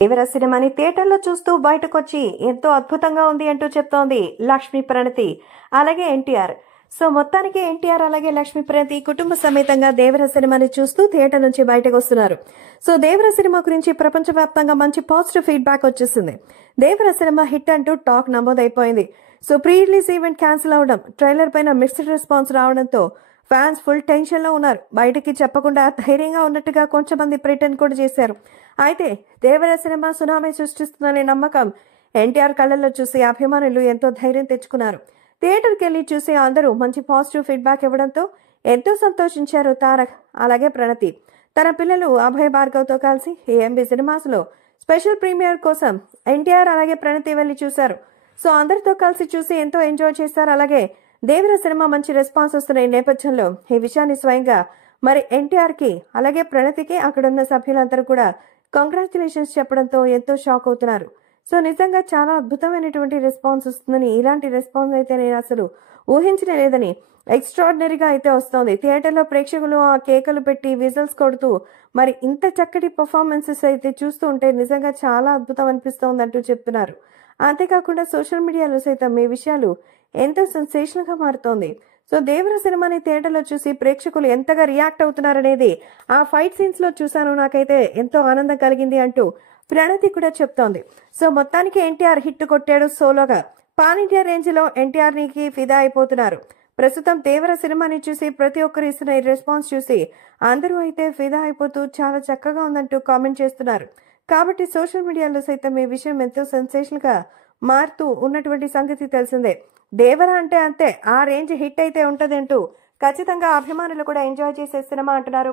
దేవర సినిమాని థియేటర్లో చూస్తూ బయటకొచ్చి ఎంతో అద్భుతంగా ఉంది అంటూ చెప్తోంది లక్ష్మీ ప్రణతి అలాగే ఎన్టీఆర్. సో మొత్తానికి ఎన్టీఆర్ అలాగే లక్ష్మీ ప్రణతి కుటుంబ సమేతంగా దేవర సినిమాని చూస్తూ థియేటర్ నుంచి బయటకు వస్తున్నారు. సో దేవర సినిమా గురించి ప్రపంచవ్యాప్తంగా మంచి పాజిటివ్ ఫీడ్బ్యాక్ వచ్చేసింది. దేవర సినిమా హిట్ అంటూ టాక్ నమోదైపోయింది. So pre release event cancel అవడం, ట్రైలర్ పైన మిక్స్డ్ రెస్పాన్స్ రావడంతో ఫ్యాన్స్ ఫుల్ టెన్షన్ లో ఉన్నారు. బయటికి చెప్పకుండా ధైర్యంగా ఉన్నట్టుగా కొంచెమంది ప్రిటెండ్ కూడా చేశారు. అయితే దేవర సినిమా సునామీ సృష్టిస్తుందనే నమ్మకం ఎన్టీఆర్ కళ్ళల్లో చూసి అభిమానులు ఎంతో ధైర్యం తెచ్చుకున్నారు. థియేటర్కి వెళ్లి చూసి అందరూ మంచి పాజిటివ్ ఫీడ్బ్యాక్ ఇవ్వడంతో ఎంతో సంతోషించారు తారక్ అలాగే ప్రణతి. తన పిల్లలు అభయ్ భార్గవ్తో కలిసి ఏఎంబి సినిమాస్ లో స్పెషల్ ప్రీమియర్ కోసం ఎన్టీఆర్ అలాగే ప్రణతి వెళ్లి చూశారు. సో అందరితో కలిసి చూసి ఎంతో ఎంజాయ్ చేశారు. అలాగే దేవర సినిమా మంచి రెస్పాన్స్ వస్తున్న ఈ నేపథ్యంలో ఈ విషయాన్ని స్వయంగా మరి ఎన్టీఆర్ కి అలాగే ప్రణతికి అక్కడున్న సభ్యులందరూ కూడా కంగ్రాచులేషన్స్ చెప్పడంతో ఎంతో షాక్ అవుతున్నారు. సో నిజంగా చాలా అద్భుతమైనటువంటి రెస్పాన్స్ వస్తుందని, ఇలాంటి రెస్పాన్స్ అయితే నేను అసలు ఊహించలేదని, ఎక్స్ట్రాడినరీగా అయితే వస్తోంది. థియేటర్లో ప్రేక్షకులు ఆ కేకలు పెట్టి విజిల్స్ కొడుతూ మరి ఇంత చక్కటి పర్ఫార్మెన్సెస్ అయితే చూస్తూ ఉంటే నిజంగా చాలా అద్భుతం అనిపిస్తోంది అంటూ చెప్తున్నారు. అంతేకాకుండా సోషల్ మీడియాలో సైతం ఈ విషయాలు ఎంతో సెన్సేషనల్ గా మారుతోంది. సో దేవర సినిమాని థియేటర్లో చూసి ప్రేక్షకులు ఎంతగా రియాక్ట్ అవుతున్నారనేది ఆ ఫైట్ సీన్స్ లో చూశాను, నాకైతే ఎంతో ఆనందం కలిగింది అంటూ ప్రణతి కూడా చెప్తోంది. సో మొత్తానికి ఎన్టీఆర్ హిట్ కొట్టాడు సోలోగా. పాన్ ఇండియా రేంజ్ లో ఎన్టీఆర్ నికి ఫిదా అయిపోతున్నారు. ప్రస్తుతం దేవర సినిమాని చూసి ప్రతి ఒక్కరు ఇస్తున్న ఈ రెస్పాన్స్ చూసి అందరూ అయితే ఫిదా అయిపోతూ చాలా చక్కగా ఉందంటూ కామెంట్ చేస్తున్నారు. కాబట్టి సోషల్ మీడియాలో సైతం ఈ విషయం ఎంతో సెన్సేషనల్ గా మారుతూ ఉన్నటువంటి సంగతి తెలిసిందే. దేవర అంటే అంతే, ఆ రేంజ్ హిట్ అయితే ఉంటదంటూ ఖచ్చితంగా అభిమానులు కూడా ఎంజాయ్ చేసే సినిమా అంటున్నారు.